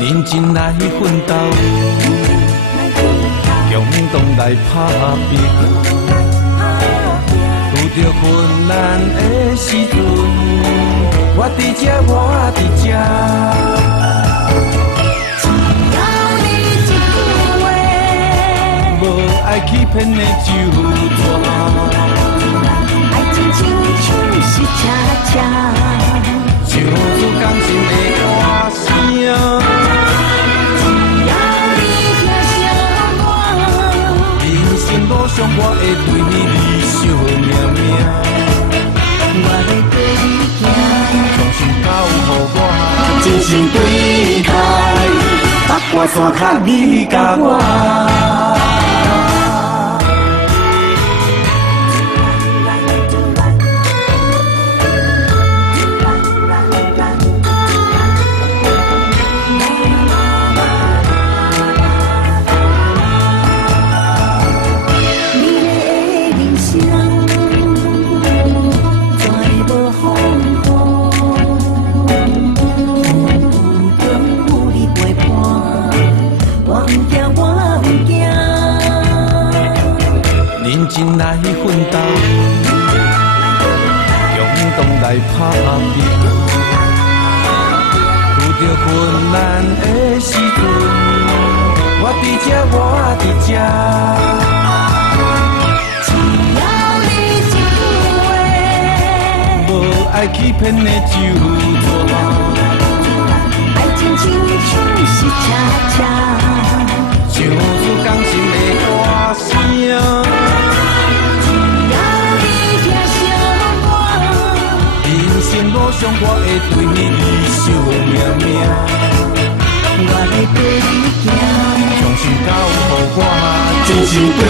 认真来奋斗，共同来打拼。遇到困难的时阵，我伫这，我伫这。只要你一句话，无爱欺骗的就错。爱情亲像是恰恰，唱出感情的歌声。路上我会对你理想命命，我会跟你行，从心到予我真心对待，北关山脚你甲我。认真来奋斗，共同来打拼。遇到困难的时阵，我伫这，我伫这。只要你一句话，无爱欺骗的就错。爱情亲像是恰恰，唱出感情的歌声。路上我会对你理想命命，我会跟你行，从心到予我真心对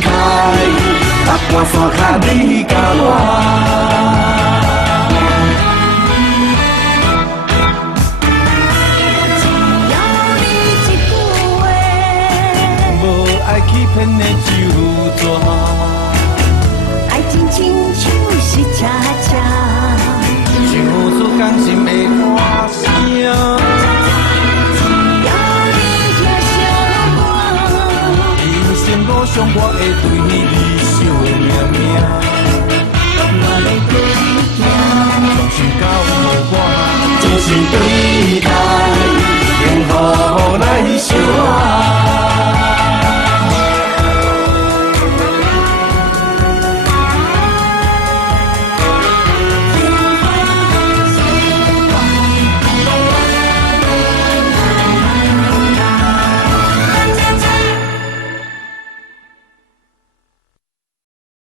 待，北关山脚你甲我。只要你一句话，无爱欺骗的就错。爱情亲像是恰恰。唱出感心的歌声，只要你听上我，人生路上我会对你理想命命，我会跟你行，从心到予我真心对。